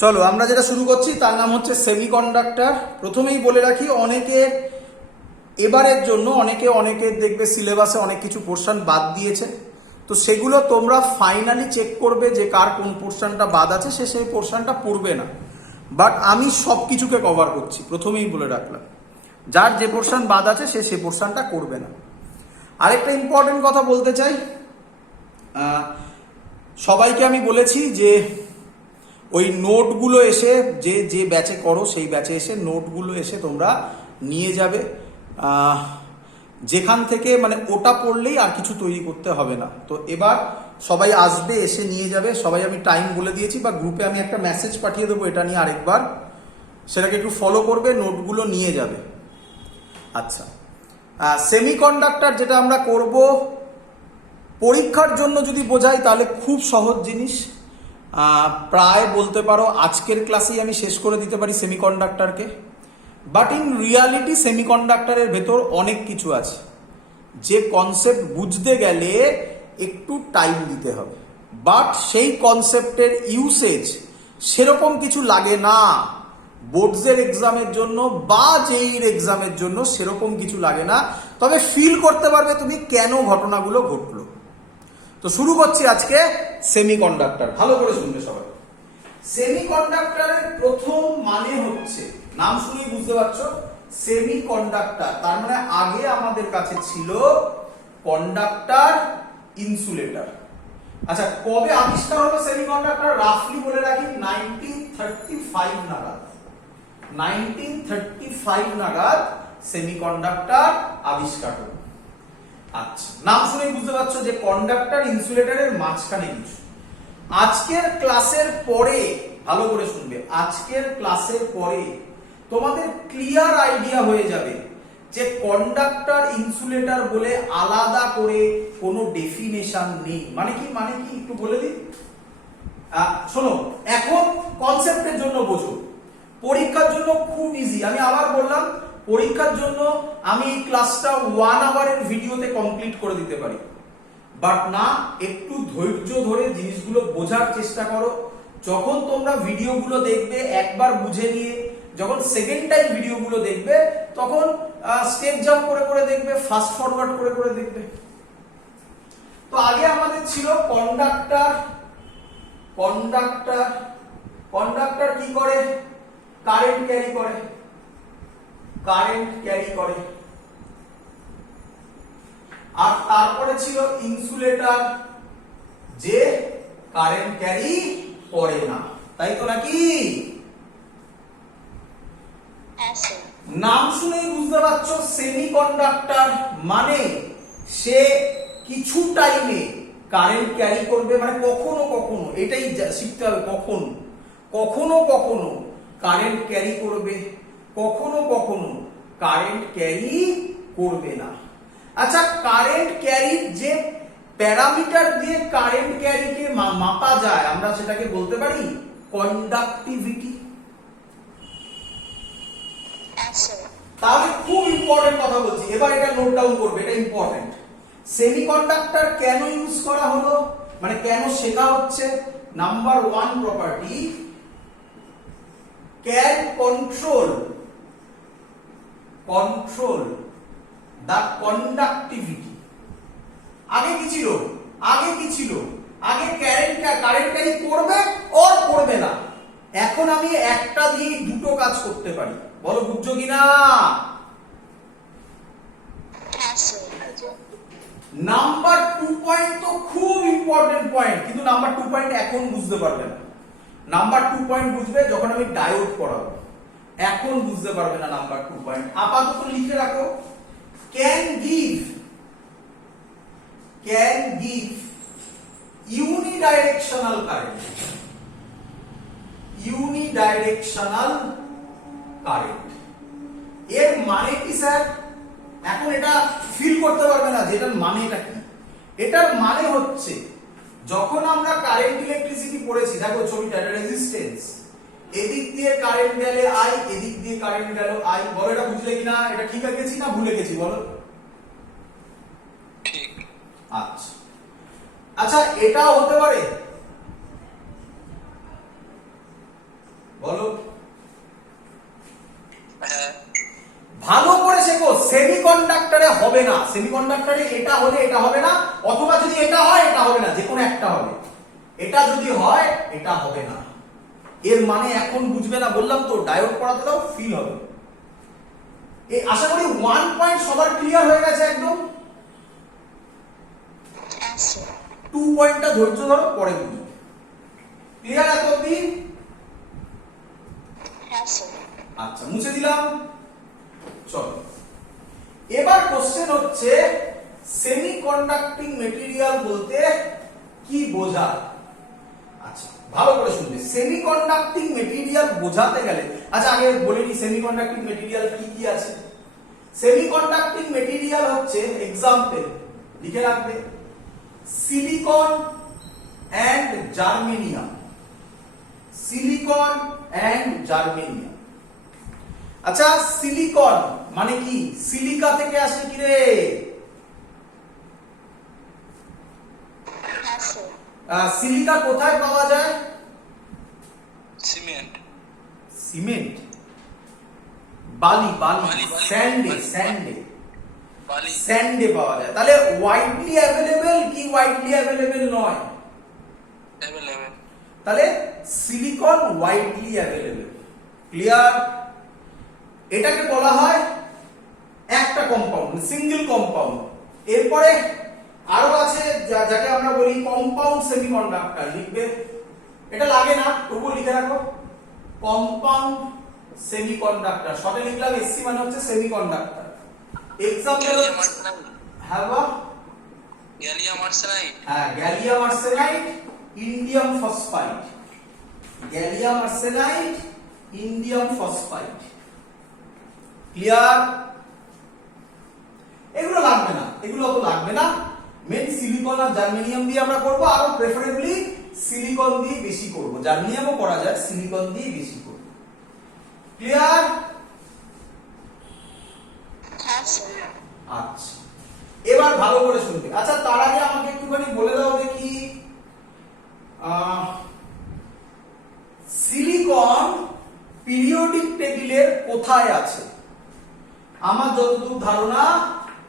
চলো আমরা যেটা শুরু করছি তার নাম হচ্ছে সেমিকন্ডাক্টর। প্রথমেই বলে রাখি, অনেকের এবারের জন্য অনেকের দেখবে সিলেবাসে অনেক কিছু পোর্শন বাদ দিয়েছে, তো সেগুলো তোমরা ফাইনালি চেক করবে যে কার কোন পোর্শনটা বাদ আছে, সে সেই পোর্শনটা পড়বে না। বাট আমি সব কিছুকে কভার করছি, প্রথমেই বলে রাখলাম, যার যে পোর্শন বাদ আছে সে সেই পোর্শনটা করবে না। আরেকটা ইম্পর্টেন্ট কথা বলতে চাই, সবাইকে আমি বলেছি যে ওই নোটগুলো এসে যে যে ব্যাচে করো সেই ব্যাচে এসে নোটগুলো এসে তোমরা নিয়ে যাবে। যেখান থেকে মানে ওটা পড়লেই আর কিছু তৈরি করতে হবে না। তো এবার সবাই আসবে, এসে নিয়ে যাবে। সবাই আমি টাইম বলে দিয়েছি, বা গ্রুপে আমি একটা মেসেজ পাঠিয়ে দেবো এটা নিয়ে আরেকবার, সেটাকে একটু ফলো করবে, নোটগুলো নিয়ে যাবে। আচ্ছা, সেমিকন্ডাক্টর যেটা আমরা করব পরীক্ষার জন্য যদি বোঝাই তাহলে খুব সহজ জিনিস। প্রায় বলতে পারো আজকের ক্লাসেই আমি শেষ করে দিতে পারি সেমিকন্ডাক্টরকে। বাট ইন রিয়ালিটি সেমিকন্ডাক্টরের ভেতর অনেক কিছু আছে, যে কনসেপ্ট বুঝতে গেলে একটু টাইম দিতে হবে। বাট সেই কনসেপ্টের ইউসেজ সেরকম কিছু লাগে না বোর্ডসের এক্সামের জন্য বা জেইর এক্সামের জন্য, সেরকম কিছু লাগে না। তবে ফিল করতে পারবে তুমি কেন ঘটনাগুলো ঘটলো। তো শুরু করছি আজকে সেমিকন্ডাক্টর। ভালো করে শুনবে সবাই। সেমিকন্ডাক্টরের প্রথম মানে হচ্ছে, নাম শুনেই বুঝতে পারছো, সেমিকন্ডাক্টর। তার মানে আগে আমাদের কাছে ছিল কন্ডাক্টর, ইনসুলেটর। আচ্ছা, কবে আবিষ্কার হলো সেমিকন্ডাক্টর রাফলি বলে রাখি 1935 নাগাদ। 1935 নাগাদ সেমিকন্ডাক্টর আবিষ্কার হলো। আচ্ছা, নাম শুনে বুঝতে পারছো যে কন্ডাক্টর ইনসুলেটরের মাঝখানে কিছু। আজকের ক্লাসের পরে ভালো করে শুনবে, আজকের ক্লাসের পরে তোমাদের ক্লিয়ার আইডিয়া হয়ে যাবে যে কন্ডাক্টর ইনসুলেটর বলে আলাদা করে কোনো ডেফিনেশন নেই। মানে কি একটু বলে দিই। শোনো, এখন কনসেপ্টের জন্য বোঝো, পরীক্ষার জন্য খুব ইজি। আমি আবার বললাম, পরীক্ষার জন্য আমি এই ক্লাসটা 1 আওয়ারের ভিডিওতে কমপ্লিট করে দিতে পারি। বাট না, একটু ধৈর্য ধরে জিনিসগুলো বোঝার চেষ্টা করো। যখন তোমরা ভিডিওগুলো দেখবে একবার বুঝে নিয়ে, যখন সেকেন্ড টাইম ভিডিওগুলো দেখবে তখন স্টেপ জাম্প করে করে দেখবে, ফাস্ট ফরওয়ার্ড করে করে দেখবে। তো আগে আমাদের ছিল কন্ডাক্টর। কন্ডাক্টর কি করে? কারেন্ট ক্যারি করে। আর তারপরে ছিল ইনসুলেটর, যে কারেন্ট ক্যারি করে না, তাই তো নাকি? নাম শুনেই বুঝতে পারছো সেমিকন্ডাক্টর মানে সে কিছু টাইমে কারেন্ট ক্যারি করবে। মানে কখনো কখনো, এটাই শিখতে হবে, কখনো কারেন্ট ক্যারি করবে, কখনো কারেন্ট ক্যারি করবে না। আচ্ছা, কারেন্ট ক্যারির যে প্যারামিটার দিয়ে কারেন্ট ক্যারিকে মাপা যায়, আমরা সেটাকে বলতে পারি কন্ডাক্টিভিটি। তাহলে খুব ইম্পর্টেন্ট কথা বলছি, এবার এটা নোট ডাউন করবে, এটা ইম্পর্টেন্ট। সেমিকন্ডাক্টর কেন ইউজ করা হলো, মানে কেন শেখা হচ্ছে? Number 1 property, can control the conductivity। আগে কি ছিল? আগে কারেন্ট ক্যারি করবে আর করবে না। এখন আমি একটা দিয়ে দুটো কাজ করতে পারি। বলো বুঝছো কিনা? নাম্বার 2 পয়েন্ট তো খুব ইম্পর্টেন্ট পয়েন্ট, কিন্তু নাম্বার 2 পয়েন্ট এখন বুঝতে পারবে না। নাম্বার 2 পয়েন্ট বুঝবে যখন আমি ডায়োড পড়াবো, এখন বুঝতে পারবে না নাম্বার 2 পয়েন্ট। আপাতত লিখে রাখো, can give unidirectional current। এর মানে কি স্যার? এখন এটা ফিল করতে পারবে না যে এটার মানেটা কি। এটার মানে হচ্ছে, যখন আমরা কারেন্ট ইলেকট্রিসিটি পড়েছি, দেখো ছবিটা, রেজিস্ট্যান্স, এদিক দিয়ে কারেন্ট গেলে আই, এদিক দিয়ে কারেন্ট গেল আই। বলো এটা বুঝলে কিনা? এটা ঠিক গেছি না ভুলে গেছি? বলো। ঠিক। আচ্ছা, এটাও হতে পারে, বলো। হ্যাঁ। ভালো করে শেখো, সেমিকন্ডাক্টরে হবে না, সেমিকন্ডাক্টরে এটা হলে এটা হবে না, অথবা যদি এটা হয় এটা হবে না, যে কোনো একটা হবে। এটা যদি হয় এটা হবে না, এর মানে এখন বুঝবে না, বললাম তো ডায়োড পড়াতে দাও, ফিল হবে। এই আশা করি 1 পয়েন্ট সবার ক্লিয়ার হয়ে গেছে একদম। 2 পয়েন্টটা ধৈর্য ধরো, পরে বুঝবে। ক্লিয়ার এত অবধি? আচ্ছা, মুছে দিলাম। চলো, এবার কোশ্চেন হচ্ছে সেমিকন্ডাক্টিং মেটেরিয়াল বলতে কি বোঝায়। আচ্ছা, ভালো করে শুনবে। সেমিকন্ডাক্টিং মেটেরিয়াল বোঝাতে গেলে, আচ্ছা আগে বলে নি সেমিকন্ডাক্টিং মেটেরিয়াল কি কি আছে। সেমিকন্ডাক্টিং মেটেরিয়াল হচ্ছে, এক্সাম্পল লিখে রাখবে, silicon and germanium. Silicon and germanium. আচ্ছা, সিলিকন মানে কি? সিলিকা থেকে আসে কি রে? সিলিকা কোথায় পাওয়া যায়? সিমেন্ট। সিমেন্ট, বালি, বালি, স্যান্ডে, স্যান্ডে, বালি, স্যান্ডে পাওয়া যায়। তাহলে ওয়াইডলি অ্যাভেলেবেল কি ওয়াইডলি অ্যাভেলেবেল নয়? অ্যাভেলেবেল। তাহলে সিলিকন ওয়াইডলি অ্যাভেলেবেল। ক্লিয়ার? এটাকে বলা হয় একটা কম্পাউন্ড, সিঙ্গেল কম্পাউন্ড। এরপরে আরো আছে যাকে আমরা বলি কম্পাউন্ড সেমিকন্ডাক্টর। লিখবে, এটা লাগে না, তবুও লিখে রাখো, কম্পাউন্ড সেমিকন্ডাক্টর। শর্টে লিখলাম এসসি, মানে হচ্ছে সেমিকন্ডাক্টর। এক্সাম্পল, হ্যাঁ বা গ্যালিয়াম আর্সেনাইড। হ্যাঁ, gallium arsenide, indium phosphide. Gallium arsenide, indium phosphide. Clear? এগুলো লাগবে না, এগুলো তো লাগবে না। মেন সিলিকন আর জার্মেনিয়াম দিয়ে আমরা করব, আরো প্রেফারেবলি সিলিকন দিয়ে বেশি করব। জার্মেনিয়ামও করা যায়, সিলিকন দিয়ে বেশি করব। ক্লিয়ার? আচ্ছা, এবার ভালো করে শুনবে। আচ্ছা, তার আগে আমাকে একটুখানি বলে দাও দেখি, সিলিকন পিরিয়ডিক টেবিলের কোথায় আছে? আমার যতদূর ধারণা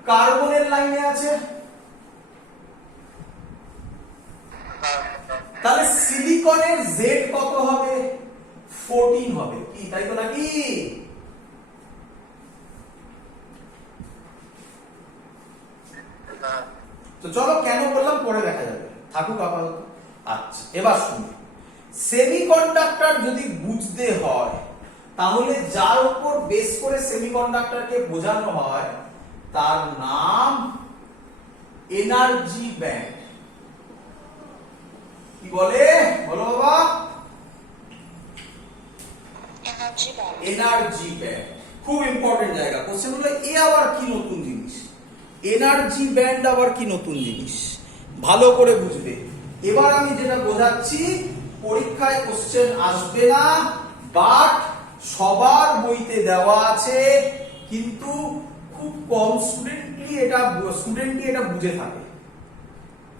কার্বনের লাইনে আছে। তাহলে সিলিকনের জেড কত হবে? 14 হবে। কি তাই তো নাকি? তো চলো, কেন বললাম পরে দেখা যাবে, থাকুক আপাতত। আচ্ছা, এবার শুনি, সেমিকন্ডাক্টর যদি বুঝতে হয় তাহলে যার উপর বেস করে সেমিকন্ডাক্টরকে বোঝানো হয় তার নাম এনার্জি ব্যান্ড। কি বলে? বলো বাবা। এনার্জি ব্যান্ড খুব ইম্পর্টেন্ট জায়গা। কোশ্চেন হলো, এ আবার কি নতুন জিনিস? এনার্জি ব্যান্ড আবার কি নতুন জিনিস? ভালো করে বুঝবে। এবার আমি যেটা বোঝাচ্ছি, পরীক্ষায় কোশ্চেন আসবে না, বাট সবার বইতে দেওয়া আছে, কিন্তু খুব কম স্টুডেন্টই এটা বুঝে থাকে।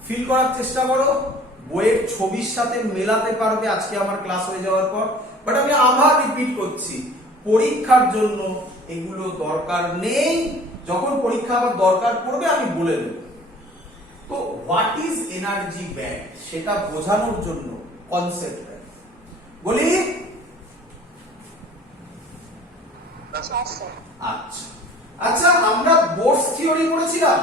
ফিল করার চেষ্টা করো, বইয়ের ছবির সাথে মেলাতে পারবে আজকে আমার ক্লাস হয়ে যাওয়ার পর। বাট আমি আবার রিপিট করছি, পরীক্ষার জন্য এগুলো দরকার নেই। যখন পরীক্ষা আবার দরকার পড়বে আমি বলে দেব। তো হোয়াট ইজ এনার্জি ব্যান্ড সেটা বোঝানোর জন্য কনসেপ্ট বলি। আচ্ছা আচ্ছা, আমরা বোরস থিওরি পড়েছিলাম।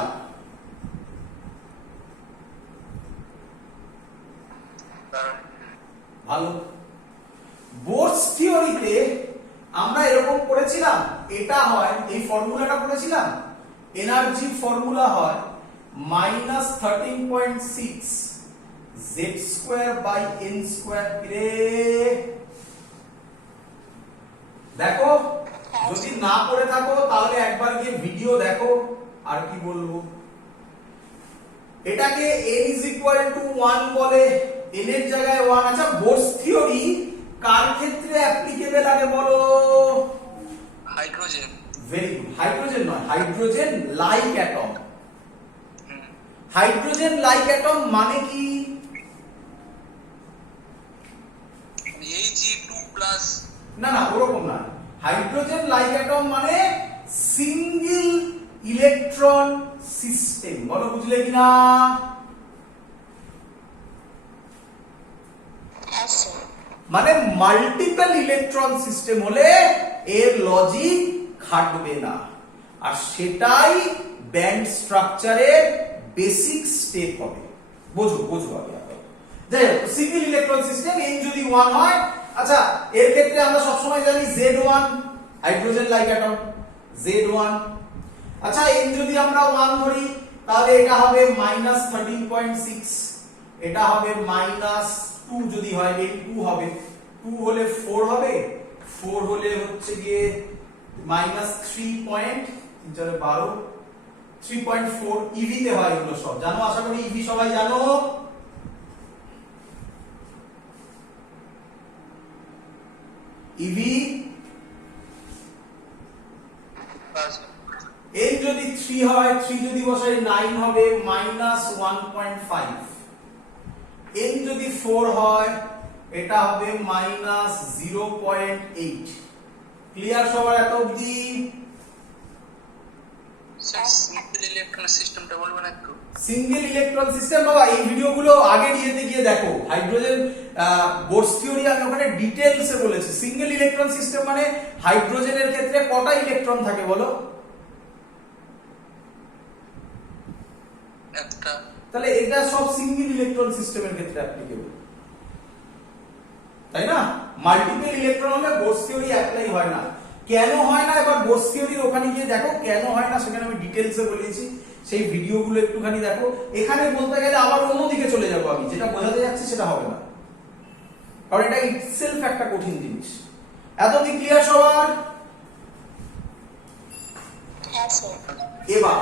ভালো। বোরস থিওরিতে আমরা এরকম পড়েছিলাম, এটা হয়, এই ফর্মুলাটা পড়েছিলাম, এনার্জি ফর্মুলা হয় -13.6 z²/n²। দেখো, যদি না পড়ে থাকো তাহলে একবার গিয়ে ভিডিও দেখো। আর কি বলবো, এটাকে n = 1 বলে, n এর জায়গায় 1। আচ্ছা, বোরস থিওরি কার ক্ষেত্রে অ্যাপ্লিকেবল আগে বলো? হাইড্রোজেন। Very good. হাইড্রোজেন নয়, hydrogen like atom. Hydrogen like atom মানে কি? Ag2+ plus. না না ওরকম না, হাইড্রোজেন লাইক অ্যাটম মানে সিঙ্গেল ইলেকট্রন সিস্টেম। বলো বুঝলে কিনা? মানে মাল্টিপল ইলেকট্রন সিস্টেম হলে এর লজিক খাটবে না, আর সেটাই ব্যান্ড স্ট্রাকচারের বেসিক স্টেপ হবে। বুঝো বুঝো আগে। যাই হোক, সিঙ্গেল ইলেকট্রন সিস্টেম, n যদি 1 হয়, আচ্ছা এর ক্ষেত্রে আমরা সবসময় জানি Z1 hydrogen like atom Z1। আচ্ছা n যদি আমরা 1 ধরি তাহলে এটা হবে -13.6, এটা হবে -2 যদি হয় n2 হবে, 2 হলে 4 হবে, 4 হলে হচ্ছে গিয়ে -3.4 ইভি তে হয়। এগুলো সব জানো, আশা করি ইভি সবাই জানো। ইভি n যদি 3 হয়, 3 যদি বসাই 9 হবে -1.5, n যদি 4 হয় এটা হবে -0.8। ক্লিয়ার সবার এত অবধি? সিঙ্গেল ইলেকট্রন সিস্টেমটা বলবেন একটু? সিঙ্গেল ইলেকট্রন সিস্টেম বাবা এই ভিডিওগুলো আগের ইয়েতে গিয়ে দেখো, হাইড্রোজেন বোরস থিওরি আমি ওখানে ডিটেইলসে বলেছি। সিঙ্গেল ইলেকট্রন সিস্টেম মানে হাইড্রোজেনের ক্ষেত্রে কটা ইলেকট্রন থাকে বলো? একটা। তাহলে এটা সব সিঙ্গেল ইলেকট্রন সিস্টেমের ক্ষেত্রে অ্যাপ্লিকেবল, তাই না? মাল্টিপল ইলেকট্রন হলে বোরস থিওরি অ্যাপ্লাই হয় না। কেন হয় না এবার বোরস থিওরির ওখানে গিয়ে দেখো কেন হয় না, সেখানে আমি ডিটেইলসে বলেছি, সেই ভিডিওগুলো একটুখানি দেখো। এখানে বলতে গেলে আবার অন্যদিকে চলে যাব আমি, যেটা বোঝাতে যাচ্ছি সেটা হবে না, কারণ এটা ইটসেলফ একটা কঠিন জিনিস। এতদিন ক্লিয়ার সবার? এবার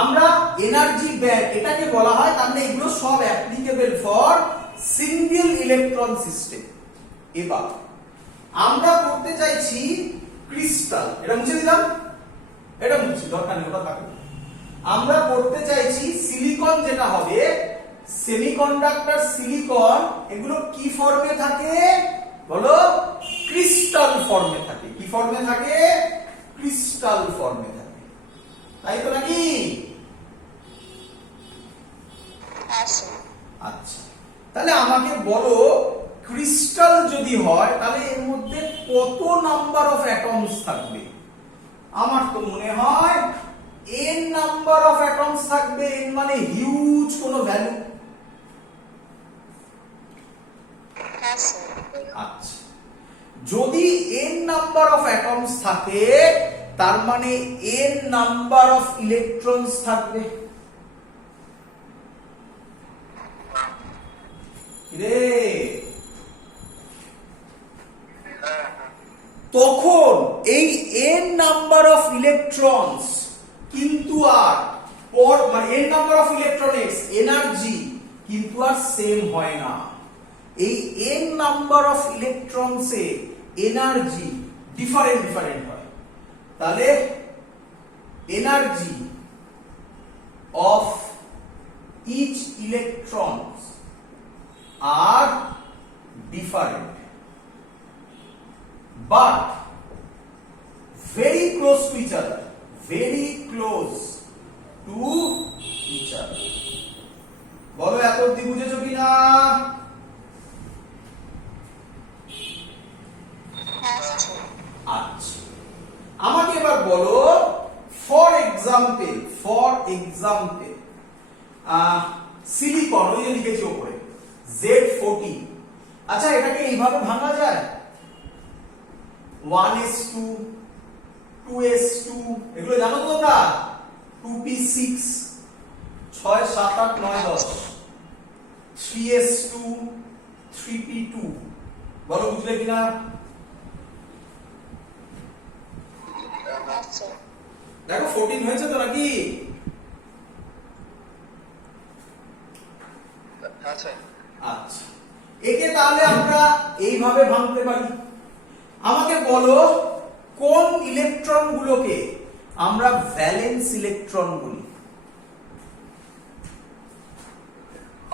আমরা এনার্জি ব্যান্ড এটাকে বলা হয়, তার মানে এগুলো সব applicable for single electron system. এবার আমরা করতে চাইছি ক্রিস্টাল, এটা মুছে দিলাম, এটা মুছে দরকার নেই, ওটা থাকবে। আমরা করতে চাইছি সিলিকন, যেটা হবে সেমিকন্ডাক্টর সিলিকন, এগুলো কি ফর্মে থাকে বলো? ক্রিস্টাল ফর্মে থাকে। কি ফর্মে থাকে? ক্রিস্টাল ফর্মে থাকে, তাই তো নাকি? আচ্ছা তাহলে আমাকে বলো, ক্রিস্টাল যদি হয় তাহলে এর মধ্যে কত নাম্বার অফ অ্যাটমস থাকবে? আমার তো মনে হয় n নাম্বার অফ অ্যাটমস থাকবে। n মানে হিউজ কোনো ভ্যালু। আচ্ছা যদি n নাম্বার অফ অ্যাটমস থাকে তার মানে n নাম্বার অফ ইলেকট্রনস থাকবে। রে তখন এই n নাম্বার অফ ইলেকট্রনস কিন্তু আর মানে n number of electrons energy কিন্তু আর সেম হয় না। এই n নাম্বার অফ ইলেকট্রনস এ এনার্জি ডিফারেন্ট ডিফারেন্ট হয়। তাহলে energy of each electrons are different but very close to each other, very close to each other। বলো এত অবধি বুঝেছো কিনা? আচ্ছা আমাকে এবার বলো, ফর এক্সাম্পল সিলিকন, ওই যে লিখেছি উপরে Z40। আচ্ছা এটাকে এইভাবে ভাঙা যায়, 1s2 2s2 এগুলো জানো তো তোমরা, 2p6 6 7 8 9 10, 3s2 3p2। বলো বুঝলে কিনা? দেখো 14 হয়েছে তো নাকি? আচ্ছা আচ্ছা একে তাহলে আমরা এইভাবে ভাঙতে পারি। আমাকে বলো কোন ইলেকট্রন গুলোকে আমরা ভ্যালেন্স ইলেকট্রন বলি?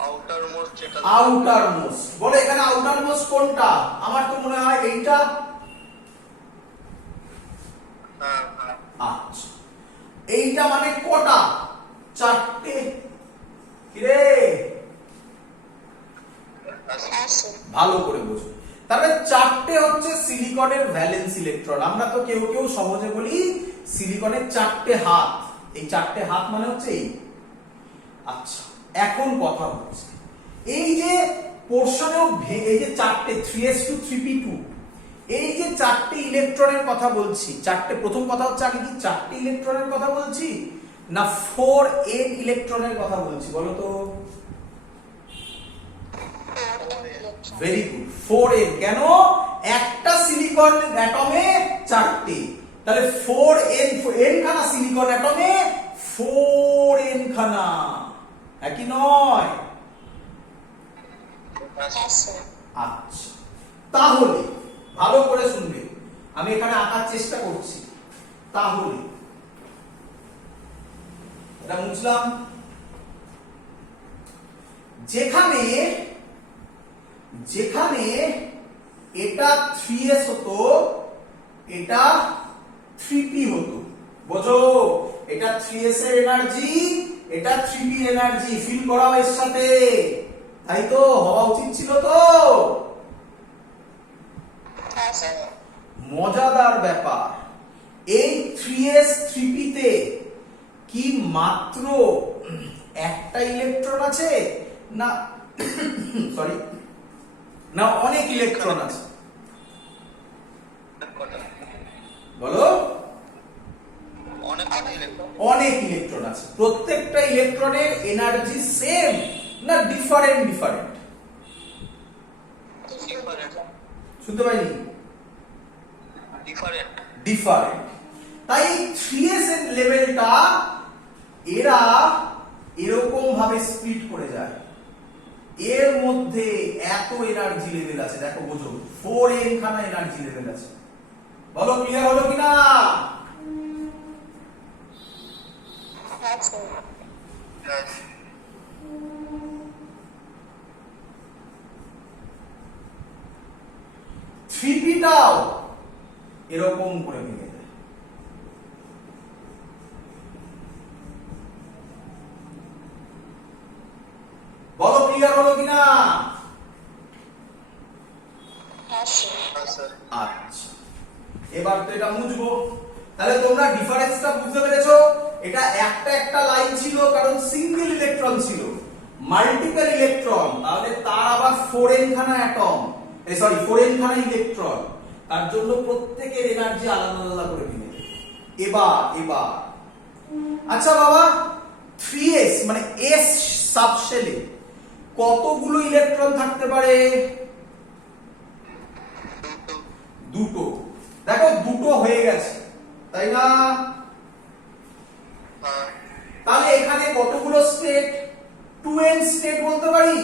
Outer most. Outer most. বলো এখানে আউটার মোস্ট কোনটা? আমার তো মনে হয় এইটা মানে কটা? চারটে। কিরে ভালো করে বোঝো। তাহলে চারটে হচ্ছে সিলিকনের ভ্যালেন্স ইলেকট্রন। আমরা তো কেউ কেউ সহজে বলি সিলিকনের চারটে হাত। এই চারটে হাত মানে হচ্ছে এই। আচ্ছা, এখন কথা হচ্ছে এই যে পোর্শনেও এই যে চারটে 3s2 3p2, এই যে চারটে ইলেকট্রনের কথা বলছি, চারটে, প্রথম কথা হচ্ছে আগে কি চারটে ইলেকট্রনের কথা বলছি না 4n ইলেকট্রনের কথা বলছি বলো তো? Very good, 4n। কেন? একটা সিলিকন অ্যাটমে চারটে, তাহলে 4n, n খানা সিলিকন অ্যাটমে 4n খানা, একই নয়? আচ্ছা, তাহলে ভালো করে শুনবে, আমি এখানে আঁকার চেষ্টা করছি। তাহলে এটা বুঝলাম, যেখানে যেখানে এটা 3s হতো, এটা 3p হতো, বোঝো? এটা 3s এর এনার্জি, এটা 3p এর এনার্জি, ফিল করাও এর সাথে, তাই তো হওয়া উচিত ছিল তো? মজাদার ব্যাপার, এই 3s 3p তে কি মাত্র একটা ইলেকট্রন আছে না সরি না অনেক ইলেকট্রন আছে? বলো। অনেক ইলেকট্রন আছে। প্রত্যেকটা ইলেকট্রনের এনার্জি সেম না ডিফারেন্ট? ডিফারেন্ট। শুনতে পাইনি? ডিফারেন্ট। ডিফারেন্ট। তাই 3s এর লেভেলটা এরা এরকম ভাবে স্প্লিট করে যায়। এর মধ্যে এত এনার্জি লেভেল আছে, দেখো বোঝো, 4n খানা এনার্জি লেভেল আছে। বলো ক্লিয়ার হলো কিনা? থ্রিপিটাও এরকম করে ভেঙে যায়। বলো ক্লিয়ার হলো কিনা? আচ্ছা, এবার তো এটা মুছবো। তাহলে তোমরা ডিফারেন্সটা বুঝতে পেরেছো? এটা একটা একটা লাইন ছিল কারণ সিঙ্গেল ইলেকট্রন ছিল, মাল্টিপল ইলেকট্রন, তাহলে তার আবার 4n খানা অ্যাটম, সরি 4n খানা ইলেকট্রন, তার জন্য প্রত্যেকের এনার্জি আলাদা আলাদা করে দিবে। এবার আচ্ছা বাবা, 3s মানে s সাবশেলে কতগুলো ইলেকট্রন থাকতে পারে? দুটো। দেখো দুটো হয়ে গেছে, তাই না? তাহলে এখানে কতগুলো স্টেট? 2n স্টেট বলতে পারি।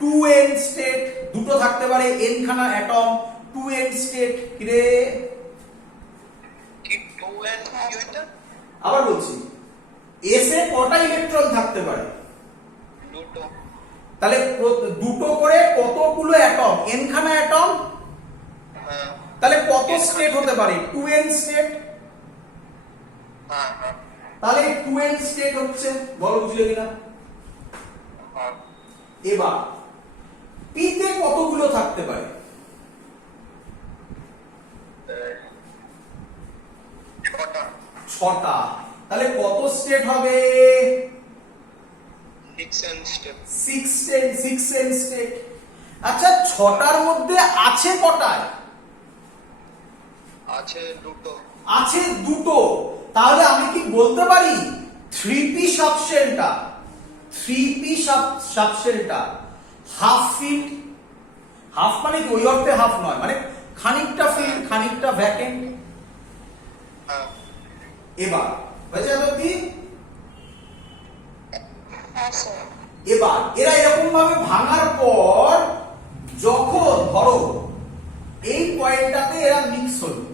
2n স্টেট, দুটো থাকতে পারে, n খানা অ্যাটম, 2n স্টেট। কিরে আবার বলছি, s এ কটা ইলেকট্রন থাকতে পারে? দুটো। তাহলে দুটো করে কতগুলো অ্যাটম? n খানা অ্যাটম, তাহলে কত স্টেট হতে পারে? 2n state. তাহলে 2n স্টেট হচ্ছে, বলো বুঝলে কিনা? এবার p তে কতগুলো থাকতে পারে? ছটা। তাহলে কত স্টেট হবে? 6n state. আচ্ছা, ছটার মধ্যে আছে কটায়? আছে দুটো। আছে দুটো। তাহলে আমি কি বলতে পারি 3p সাবশেলটা, 3p সাবশেলটা হাফ ফিল্ড? হাফ মানে কি ওই অর্থে হাফ নয়, মানে খানিকটা ফিল্ড, খানিকটা ভ্যাকেন্ট। এবার হয়েছে এতদিন? এবার এরা এরকম ভাবে ভাঙার পর যখন ধরো এই পয়েন্টটাতে এরা মিক্স হলো,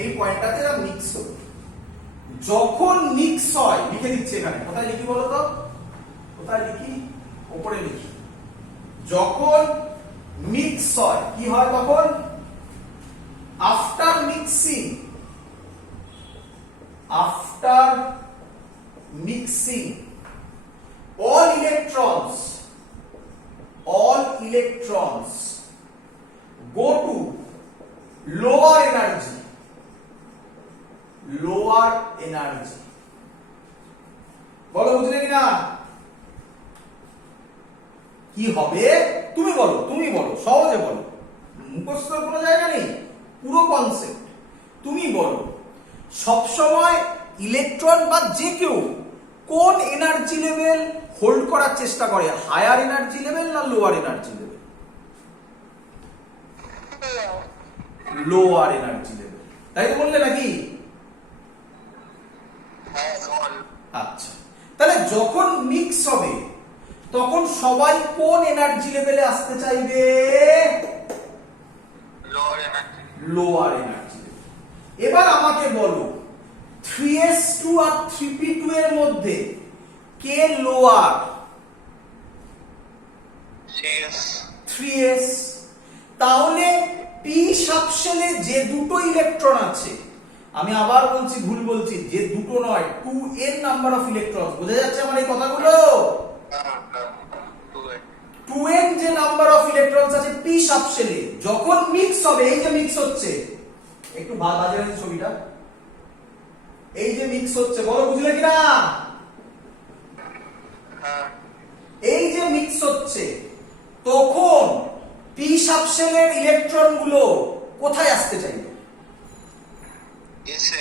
এই পয়েন্টটাতে এরা মিক্স হলো, যখন মিক্স হয়, লিখে দিচ্ছি এখানে, কোথায় লিখি বলো তো? কোথায় লিখি? উপরে লিখি। যখন মিক্স হয় কি হয়? তখন mixing all electrons go to lower energy বলো বুঝলে কিনা কি হবে তুমি বলো সহজে বলো মুখস্থর কোনো জায়গা নেই পুরো কনসেপ্ট তুমি বলো সব সময় ইলেকট্রন বা যে কেউ কোন এনার্জি লেভেল হোল্ড করার চেষ্টা করে হায়ার এনার্জি লেভেল না lower energy level lower energy level তাই তো বললে নাকি আচ্ছা তাহলে যখন মিক্স হবে তখন সবাই কোন এনার্জি লেভেলে আসতে চাইবে লোয়ার এনার্জি লেভেল এবার আমাকে বলো 3s2 আর 3p2 এর মধ্যে কে লোয়ার 3s তাহলে p সাবশেলে যে দুটো ইলেকট্রন আছে আমি আবার বলছি ভুল বলছি যে দুটো নয় 2n নাম্বার অফ ইলেকট্রন বোঝা যাচ্ছে আমার এই কথাগুলো 2n যে নাম্বার অফ ইলেকট্রনস আছে p সাবশেলে যখন মিক্স হবে এই যে মিক্স হচ্ছে একটু বাজে আছে ছবিটা এই যে মিক্স হচ্ছে বলো বুঝলে কিনা এই যে মিক্স হচ্ছে তখন p সাবশেলের ইলেকট্রন গুলো কোথায় আসতে চাইবে এসে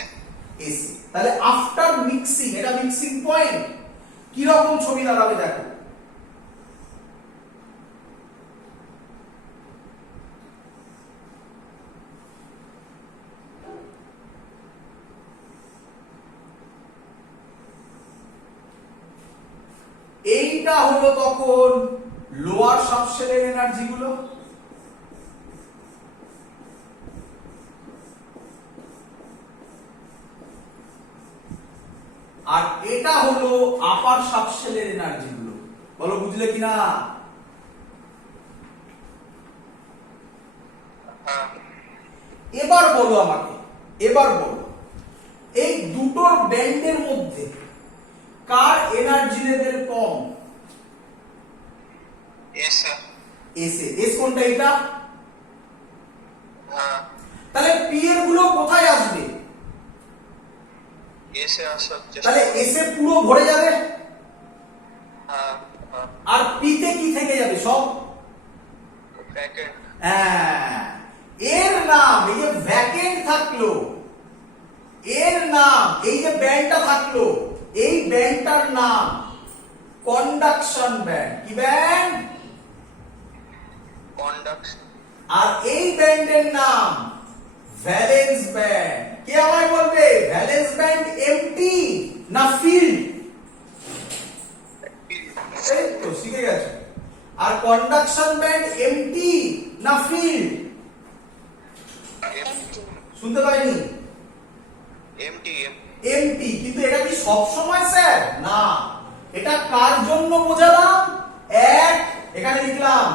তাহলে আফটার মিক্সিং এটা মিক্সিং পয়েন্ট কি রকম ছবি দাঁড়াবে দেখো এইটা হলো তখন লোয়ার সাবশেলের এনার্জি গুলো আর এটা হলো আপার সাবশেলের এনার্জি গুলো বলো বুঝলে কিনা এবার বলো আমাকে এই দুটোর ব্যান্ডের মধ্যে কার এনার্জি লেভেল কম এস কোনটা এটা তাহলে পি এর গুলো কোথায় আসবে তাহলে এসে পুরো ভরে যাবে আর পি তে কি থেকে যাবে সব এর নাম এই যে ভ্যাকেন্ট থাকলো এর নাম এই যে ব্যান্ডটা থাকলো এই ব্যান্ডটার নাম কন্ডাকশন ব্যান্ড কি ব্যান্ড আর এই ব্যান্ডের নাম ভ্যালেন্স ব্যান্ড কে আমায় বলবে ভ্যালেন্স ব্যান্ড এমটি না ফিল্ড এই তো শিখে গেছো আর কন্ডাকশন ব্যান্ড এমটি না ফিল্ড শুনতে পাইনি এমটি কিন্তু এটা কি সব সময় স্যার না এটা কার জন্য বোঝালাম এক এখানে লিখলাম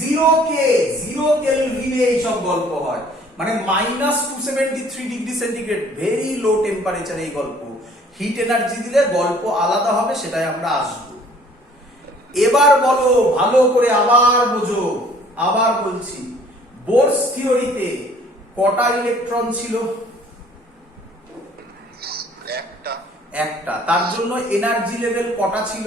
0 কেলভিনে এই সব গল্প হয় মানে -273 degree centigrade very low temperature এই গল্প হিট এনার্জি দিলে গল্প আলাদা হবে সেটাই আমরা আসবো এবার বলো ভালো করে আবার বোঝো আবার বলছি বোরস থিওরিতে কটা ইলেকট্রন ছিল একটা তার জন্য এনার্জি লেভেল কটা ছিল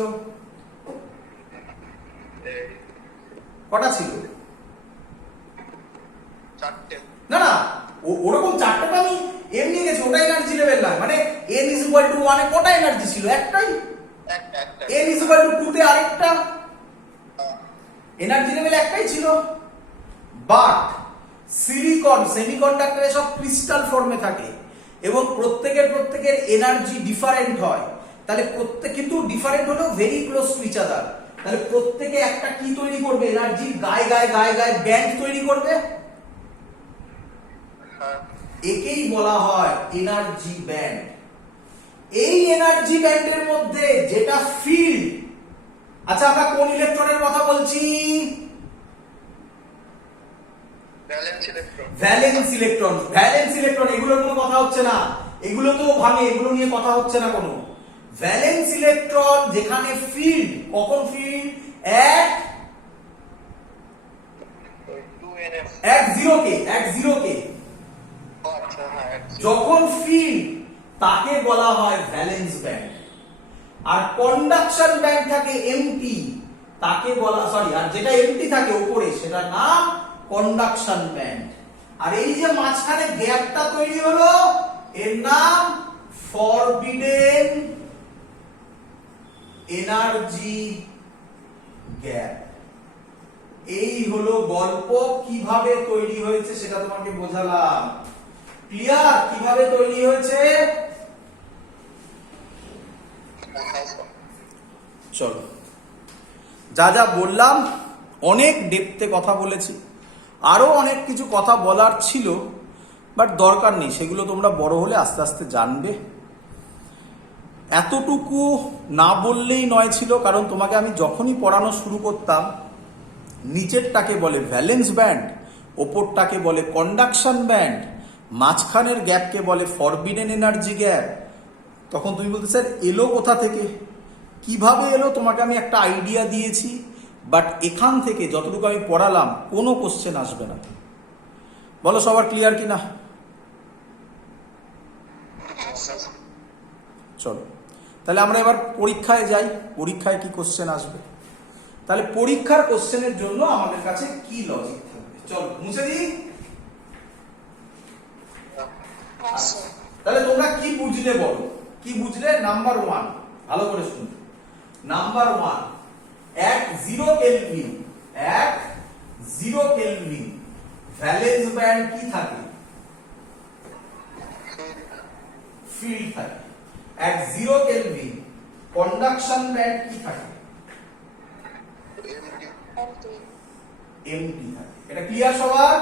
না না ওরকম চারটে আমি এমনি গেছি ওটা এনার্জি লেভেল নয় মানে n = 1 এ কটা এনার্জি ছিল একটাই n = 2 তে আরেকটা এনার্জি লেভেল একটাই ছিল বাট সিলিকন সেমিকন্ডাক্টরে সব ক্রিস্টাল ফর্মে থাকে এবং প্রত্যেকের এনার্জি ডিফারেন্ট হয় তাহলে প্রত্যেক কিন্তু ডিফারেন্ট হলেও very close to each other তাহলে প্রত্যেকে একটা কি তৈরি করবে এনার্জি গায়ে ব্যান্ড তৈরি করবে একেই বলা হয় এনার্জি ব্যান্ড এই এনার্জি ব্যান্ডের মধ্যে যেটা ফিল্ড আচ্ছা আমরা কোন ইলেকট্রনের কথা বলছি ভ্যালেন্স ইলেকট্রন এগুলোর কোনো কথা হচ্ছে না, এগুলো তো ভাঙে, এগুলো নিয়ে কথা হচ্ছে না কোনো। ভ্যালেন্স ইলেকট্রন যেখানে ফিল্ড, কখন ফিল্ড এক জিরো কে যখন ফিল্ড তাকে বলা হয় ভ্যালেন্স ব্যান্ড। আর কন্ডাকশন ব্যান্ড থাকে এমটি, তাকে বলা আর যেটা এমটি থাকে উপরে সেটার নাম কন্ডাকশন ব্যান্ড। আর এই যে মাঝখানে গ্যাপটা তৈরি হলো এর নাম ফরবিডেন এনার্জি গ্যাপ। এই হলো গল্প, কিভাবে তৈরি হয়েছে সেটা তোমাকে বোঝালাম। ক্লিয়ার কিভাবে তৈরি হয়েছে? চলো, যা যা বললাম অনেক ডেপথে কথা বলেছি, আরো অনেক কিছু কথা বলার ছিল, বাট দরকার নেই, সেগুলো তোমরা বড় হলে আস্তে আস্তে জানবে। এতটুকু না বললেই নয় ছিল, কারণ তোমাকে আমি যখনই পড়ানো শুরু করতাম নিচেরটাকে বলে ভ্যালেন্স ব্যান্ড, ওপরটাকে বলে কন্ডাকশন ব্যান্ড, মাঝখানের গ্যাপকে বলে ফরবিডেন এনার্জি গ্যাপ, তখন তুমি বলতে স্যার এলো কোথা থেকে, কিভাবে এলো, তোমাকে আমি একটা আইডিয়া দিয়েছি। বাট এখান থেকে যতটুকু আমি পড়ালাম কোনো কোশ্চেন আসবে না। বলো সবার ক্লিয়ার কিনা? চলো তাহলে আমরা এবার পরীক্ষায় যাই, পরীক্ষায় কি কোশ্চেন আসবে। তাহলে পরীক্ষার কোশ্চেনের জন্য আমাদের কাছে কি লজিক থাকবে, চলো মুছে দিই। তাহলে তোমরা কি বুঝলে বলো, কি বুঝলে? নাম্বার ওয়ান, ভালো করে শুনবে। নাম্বার ওয়ান, এক জিরো কেলভিন ভ্যালেন্স ব্যান্ড কি থাকে? ফিল্ড থাকে। এক জিরো কেলভিন কন্ডাকশন ব্যান্ড কি থাকে? এমটি থাকে। এটা ক্লিয়ার সবার?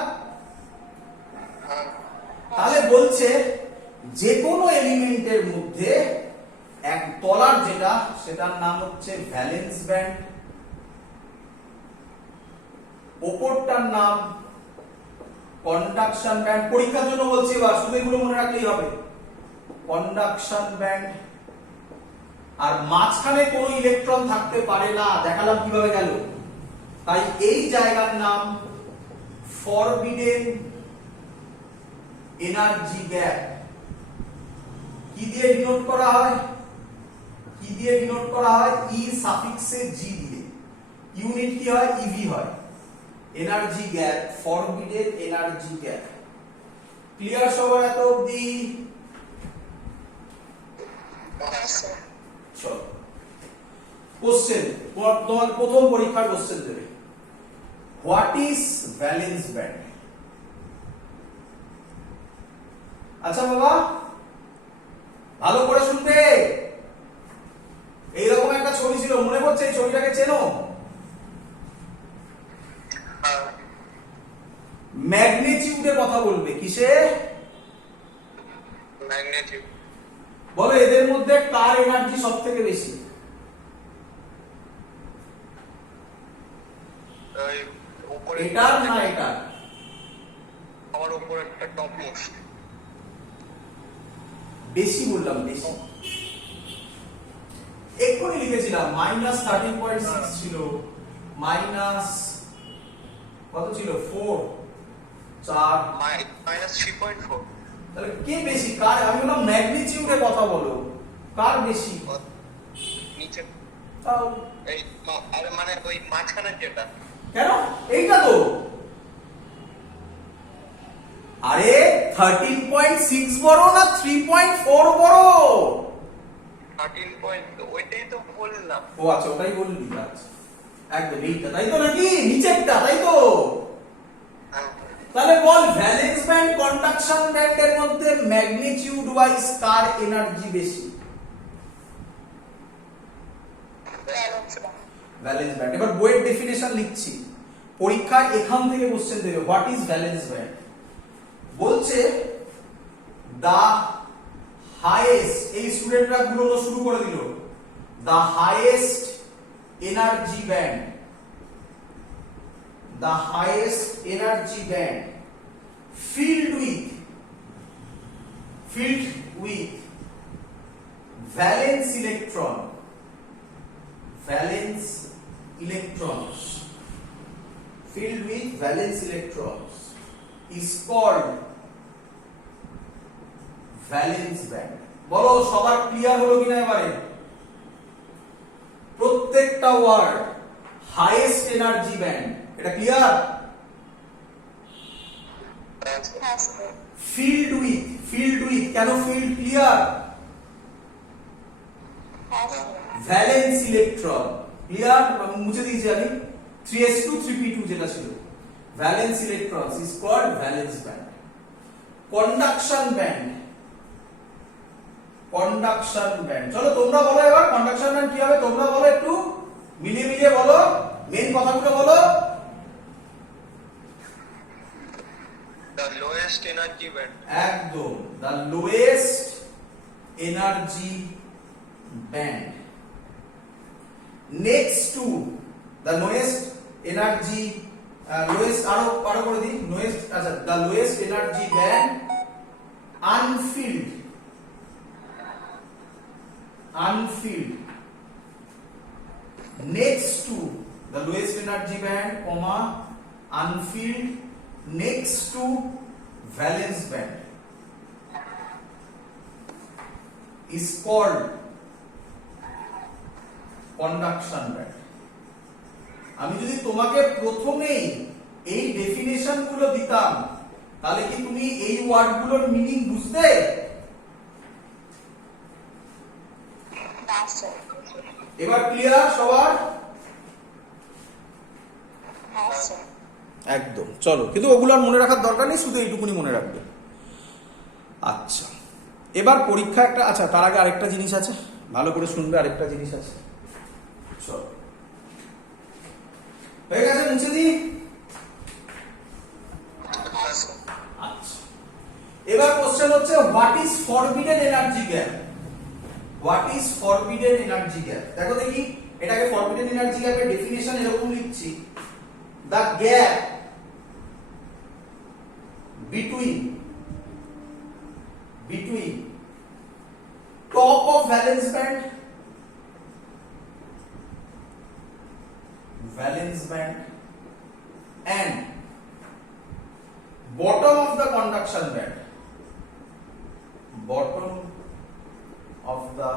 তাহলে বলছে যে কোনো এলিমেন্টের মধ্যে এক তলার যেটা, সেটার নাম হচ্ছে ভ্যালেন্স ব্যান্ড, ওপরটার নাম কন্ডাকশন ব্যান্ড। পরীক্ষার জন্য বলছি, এবার শুধু এগুলো মনে রাখলেই হবে। কন্ডাকশন ব্যান্ড, আর মাঝখানে কোনো ইলেকট্রন থাকতে পারে না, দেখালাম কিভাবে গেল। তাই এই জায়গার নাম ফরবিডেন এনার্জি গ্যাপ। কি দিয়ে ডিনোট করা হয়? কি দিয়ে ডিনোট করা হয়? ই সাফিক্সে জি দিয়ে। ইউনিট কি হয়? ইভি হয়। Energy gap, forbidden energy gap. Clear সবার এত অবধি? চলো কোশ্চেন, তোমার প্রথম পরীক্ষার কোশ্চেন দেবে, হোয়াট ইজ ভ্যালেন্স ব্যান্ড? আচ্ছা বাবা ভালো করে শুনবে। এইরকম একটা ছবি ছিল, মনে পড়ছে? এই ছবিটাকে চেনো? ম্যাগনিটিউডের কথা বলবে। কিসে? ম্যাগনিটিউড। বলো এদের মধ্যে কার এনার্জি সব থেকে বেশি? এটার না এটার? আমার উপর একটা টপ মোস্ট। বেশি বললাম, বেশি। এক্ষুনি লিখেছিলাম -13.6 ছিল, মাইনাস কত ছিল? 4 4 -3.4। তাহলে কে বেশি? কার? আমি বললাম ম্যাগনিটিউডে কথা বলো, কার বেশি? নিচে তাও এই আরে মানে ওই মাঝখানের যেটা। কেন? এইটা তো। আরে 13.6 বড় না 3.4 বড়? 13 পয়েন্ট, ওইটাই তো বললাম। ও আচ্ছা, ওটাই বললি। আচ্ছা একদম এইটা, তাই তো নাকি? নিচেরটা, তাই তো? তাহলে বল ভ্যালেন্স ব্যান্ড কন্ডাকশন ব্যান্ডের মধ্যে ম্যাগনিটিউড ওয়াইজ কার এনার্জি বেশি? Valence band. এবার বইয়ের ডেফিনেশন লিখছি, পরীক্ষায় এখান থেকে কোশ্চেন দেবে, হোয়াট ইজ ভ্যালেন্স ব্যান্ড? বলছে দা হাইয়েস্ট, এই স্টুডেন্টরা গুলো শুরু করে দিল, the highest energy band, the highest energy band filled with valence electrons, filled with valence electrons is called valence band. বলো সবার ক্লিয়ার হলো কিনা এবারে? প্রত্যেকটা ওয়ার্ড হাইয়েস্ট এনার্জি ব্যান্ড, এটা ক্লিয়ার? ফিল্ড উইথ কেন filled? Clear? Valence electron, clear? মুছে দিয়েছি আমি 3s2 3p2 যেটা ছিল, valence electrons is called valence band. Conduction band, চলো তোমরা বলো এবার কন্ডাকশন ব্যান্ড কি হবে, তোমরা বলো, একটু মিলিয়ে বলো, মেইন কথাগুলো বলো। The lowest energy band. একদম, the lowest energy band. Next to the lowest energy, lowest আরো করে দিই, lowest, আচ্ছা, the lowest energy band unfilled, next to the lowest energy band, comma, unfilled, next to valence band is called conduction band. আমি যদি তোমাকে প্রথমেই এই definition গুলো দিতাম তাহলে কি তুমি এই ওয়ার্ডগুলোর মিনিং বুঝতে? এবার ক্লিয়ার সবার? একদম, চলো, কিন্তু ওগুলো আর মনে রাখার দরকার নেই, শুধু এইটুকুনি মনে রাখবে। আচ্ছা, এবার পরীক্ষা একটা, আচ্ছা তার আগে আরেকটা জিনিস আছে, ভালো করে শুনবে, আরেকটা জিনিস আছে। চলো, হয়ে গেছে, মুছে দিই। আচ্ছা, এবার কোশ্চেন হচ্ছে what is forbidden energy gap? What is forbidden energy gap? দেখো দেখি, এটাকে ফরবিডেন এনার্জি গ্যাপের ডেফিনেশন এরকম লিখছি, the gap between top of valence band and bottom of the conduction band, bottom of the